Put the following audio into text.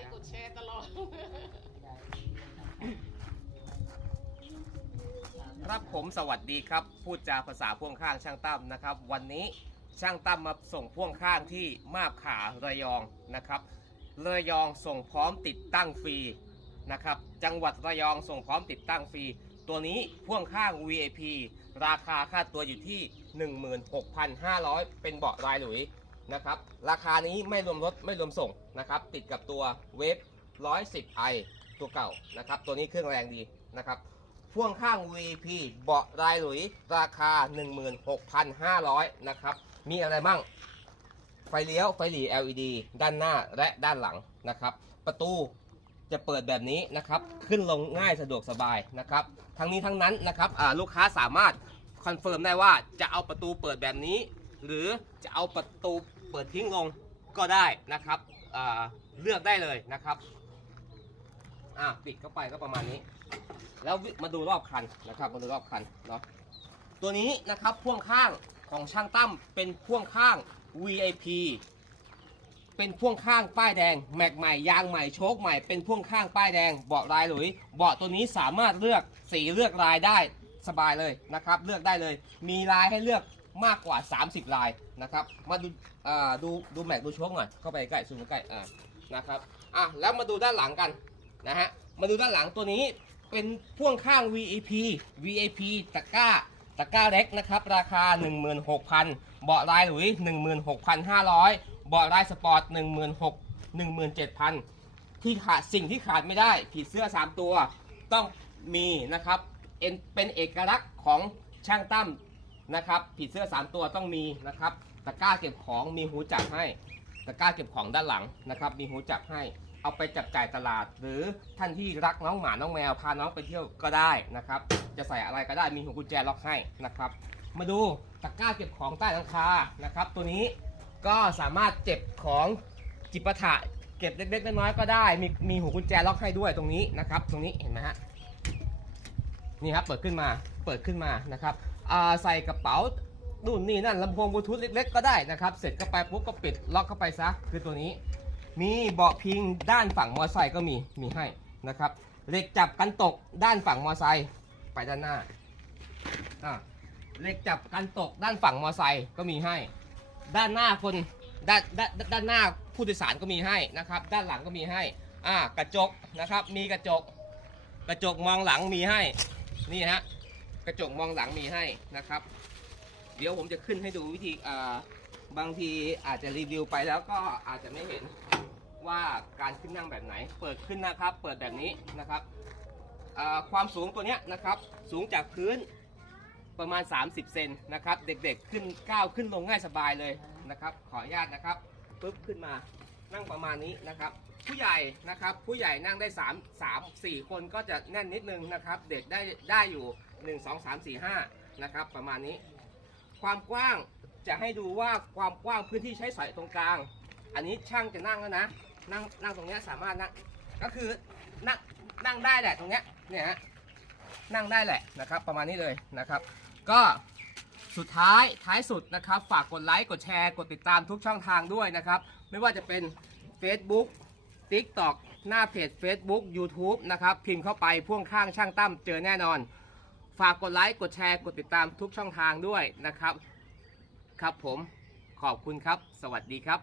ค์กดแชร์ตลอด ครับผมสวัสดีครับ พูดจาภาษาพ่วงข้างช่างตั้มนะครับ วันนี้ช่างตั้มมาส่งพ่วงข้างที่มาบขาระยองนะครับ ระยองส่งพร้อมติดตั้งฟรีนะครับ จังหวัดระยองส่งพร้อมติดตั้งฟรี ตัวนี้พ่วงข้าง VAP ราคาค่าตัวอยู่ที่ 16,500 เป็นเบาะรายหลุย นะครับ ราคานี้ไม่รวมรถไม่รวมส่งนะครับ ติดกับตัวเวฟ 110i ตัวเก่านะครับ ตัวนี้เครื่องแรงดีนะครับพ่วงข้าง VP เบาะรายหลุยราคา 16,500นะครับ มีอะไรบ้าง ไฟเลี้ยว ไฟหลี LED ด้านหน้าและด้านหลังนะครับ ประตูจะเปิดแบบนี้นะครับ ขึ้นลงง่ายสะดวกสบายนะครับ ทั้งนี้ทั้งนั้นนะครับลูกค้าสามารถคอนเฟิร์มได้ว่าจะเอาประตูเปิดแบบนี้ หรือจะเอาประตู เปิดทิ้งลงก็ได้นะครับเลือกได้เลยนะครับปิดเข้าไปก็ประมาณนี้ แล้วมาดูรอบคันนะครับมาดูรอบคันเนาะตัวนี้นะครับพ่วงข้างของช่างตั้มเป็นพ่วงข้าง VIP เป็นพ่วงข้างป้ายแดง แม็กใหม่ยางใหม่โชคใหม่เป็นพ่วงข้างป้ายแดงเบาะลายหลุยเบาะตัวนี้สามารถเลือกสีเลือกลายได้สบายเลยนะครับ เลือกได้เลย มีลายให้เลือก มากกว่า 30 ลายนะครับ มาดูดูดูแม็กดูโชคหน่อยเข้าไปใกล้ซูมใกล้อ่านะครับอะแล้วมาดูด้านหลังกันนะฮะมาดูด้านหลังตัวนี้เป็นพ่วงข้าง VAP VAP ตะก้าตะก้าเล็กนะครับ ราคา 16,000 เบาะลายหลุย 16,500 เบาะลายสปอร์ต 16,000 17,000 ที่ขาดสิ่งที่ขาดไม่ได้ผีเสื้อ 3 ตัวต้องมีนะครับเป็นเอกลักษณ์ของช่างตั้ม นะครับ ผีเสื้อ 3 ตัวต้องมีนะครับ ตะกร้าเก็บของมีหูจับให้ ตะกร้าเก็บของด้านหลังนะครับ มีหูจับให้ เอาไปจับจ่ายตลาด หรือท่านที่รักน้องหมา น้องแมว พาน้องไปเที่ยวก็ได้นะครับ จะใส่อะไรก็ได้ มีหัวกุญแจล็อกให้นะครับ มาดูตะกร้าเก็บของใต้หลังคา นะครับ ตัวนี้ก็สามารถเก็บของจิปาถะเก็บเล็กๆน้อยๆก็ได้ มีมีหัวกุญแจล็อกให้ด้วยตรงนี้นะครับ ตรงนี้เห็นไหมฮะ นี่ครับ เปิดขึ้นมา เปิดขึ้นมานะครับ ใส่กระเป๋านู่นนี่นั่นลำโพงบลูทูธเล็กๆก็ได้นะครับ เสร็จก็ไปปุ๊บก็ปิดล็อกเข้าไปซะ คือตัวนี้ มีเบาะพิงด้านฝั่งมอไซค์ก็มีมีให้นะครับเหล็กจับกันตกด้านฝั่งมอไซค์ไปด้านหน้าอ่าเหล็กจับกันตกด้านฝั่งมอไซค์ก็มีให้ ด้านหน้าคนด้านด้านด้านหน้าผู้โดยสารก็มีให้นะครับ ด้านหลังก็มีให้อ่ากระจกนะครับ มีกระจก กระจกมองหลังมีให้นี่ฮะ กระจกมองหลังมีให้นะครับ เดี๋ยวผมจะขึ้นให้ดูวิธีอ่าบางทีอาจจะรีวิวไปแล้วก็อาจจะไม่เห็นว่าการขึ้นนั่งแบบไหน เปิดขึ้นนะครับ เปิดแบบนี้นะครับอ่าความสูงตัวเนี้ยนะครับสูงจากพื้นประมาณ 30 เซนนะครับ เด็กๆขึ้นก้าวขึ้นลงง่ายสบายเลยนะครับ ขออนุญาตนะครับปุ๊บขึ้นมา นั่งประมาณนี้นะครับ ผู้ใหญ่นะครับผู้ใหญ่นั่งได้3 3 4 คนก็จะแน่นนิดนึงนะครับ เด็กได้ได้อยู่ 1 2 3 4 5นะครับ ประมาณนี้ ความกว้างจะให้ดูว่าความกว้างพื้นที่ใช้สอยตรงกลาง อันนี้ช่างจะนั่งแล้วนะนั่งนั่งตรงเนี้ยสามารถนั่งก็คือนั่งนั่งได้แหละตรงเนี้ยเนี่ยฮะนั่งได้แหละนะครับ ประมาณนี้เลยนะครับ ก็ สุดท้ายท้ายสุดนะครับ ฝากกดไลค์กดแชร์กดติดตามทุกช่องทางด้วยนะครับ ไม่ว่าจะเป็น Facebook TikTok หน้าเพจ Facebook YouTube นะครับ พิมพ์เข้าไปพ่วงข้างช่างตั้มเจอแน่นอน ฝากกดไลค์กดแชร์กดติดตามทุกช่องทางด้วยนะครับ ครับผมขอบคุณครับ สวัสดีครับ